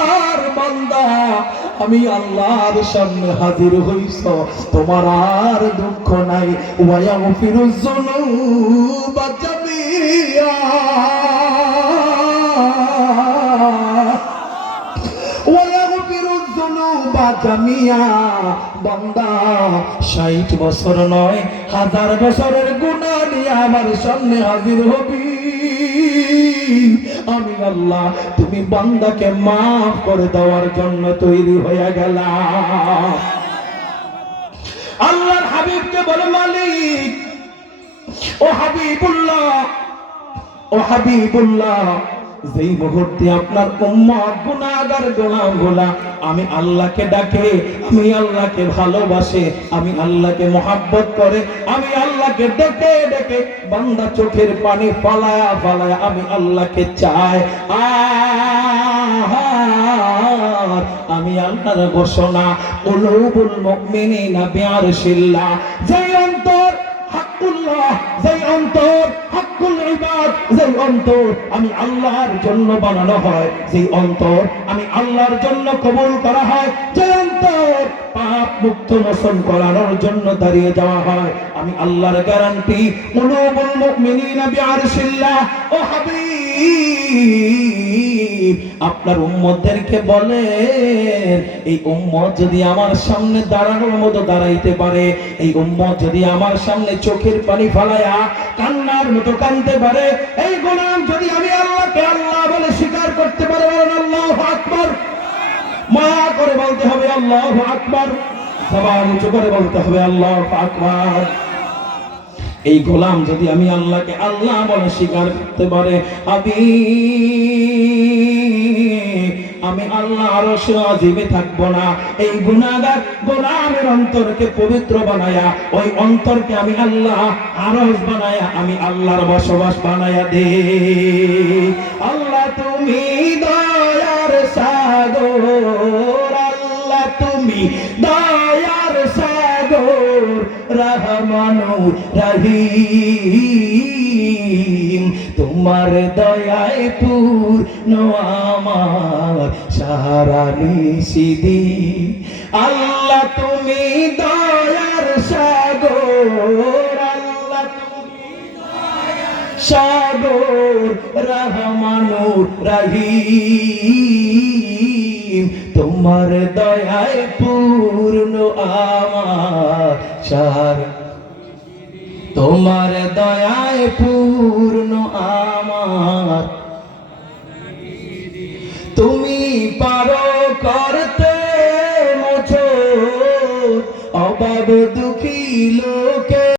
আল্লাহর বান্দা, আমি আল্লাহর সামনে হাজির হইছ, তোমার আর দুঃখ নাই। ওয়ায়াগফিরুয যুনুবা জামিআ, ওয়ায়াগফিরুয যুনুবা জামিআ। বান্দা 60 বছর নয় 1000 বছরের গুনাহ নিয়ে আমার সামনে হাজির হবি, আমি আল্লাহ তুমি বান্দাকে মাফ করে দেওয়ার জন্য তৈরি হয়ে গেলাম। আল্লাহর হাবিবকে বলে, মালিক ও হাবিবুল্লাহ, ও হাবিবুল্লাহ, যেই মুহূর্তে আপনার উম্মত গুনাহগার গোলামগুলা আমি আল্লাহকে ডাকে, আমি আল্লাহকে ভালোবাসে, আমি আল্লাহকে মহব্বত করে, আমি আল্লাহকে ডেকে ডেকে বান্দা চোখের পানি ফালায়া ফালায়া আমি আল্লাহকে চাই, আমি আল্লাহর ঘোষণা, কুলুবুল মুমিনিনা বিআরশিল্লাহ, যেই অন্তর হাক্কুল্লাহ, যেই অন্তর হাক্কুল ইবাদ, যেই অন্তর আমি আল্লাহর জন্য বানানো হয়, যেই অন্তর আমি আল্লাহর জন্য কবুল করা হয়, যে অন্তর পাপ মুক্ত মোচন করানোর জন্য দাঁড়িয়ে যাওয়া হয়, আমি আল্লাহর গ্যারান্টি, কুলুবুল মুমিনিনা বিআরশিল্লাহ। ও হাবিব, আপনার উম্মতদেরকে বলেন, এই উম্মত যদি আমার সামনে দাঁড়ানোর মতো দাঁড়াইতে পারে, এই উম্মত যদি আমার সামনে চোখের পানি ফালায়া কান্নার মতো কাঁদতে পারে, এই গোলাম যদি আমি আল্লাহকে আল্লাহ বলে স্বীকার করতে পারে, বলেন আল্লাহু আকবার। মায়া করে বলতে হবে আল্লাহু আকবার, জবান উঁচু করে বলতে হবে আল্লাহু আকবার। এই গোলাম যদি আমি আল্লাহকে আল্লাহ বলে স্বীকার করতে পারে, আমি আল্লাহ আরশে আজিমে থাকবো না, এই গুনাহগার গোলামের অন্তরকে পবিত্র বানায়া, ওই অন্তরকে আমি আল্লাহ আরশ বানায়া, আমি আল্লাহর বসবাস বানায়া দে। আল্লাহ তুমি দয়ার সাগর, আল্লাহ তুমি দয়ার সাগর, রহমানুর রহিম, তোমার দয়ায় পূর্ণ আমার সারা নিশিদি। আল্লাহ তুমি দয়ার সাগর, আল্লাহ তুমি দয়ার সাগর, রহমানুর রহিম, তোমার দয়ায় পূর্ণ আমার সারা, তোমার দয়ায় পূর্ণ আমার, তুমি পারো করতে মোচন অভাব দুঃখী লোকে।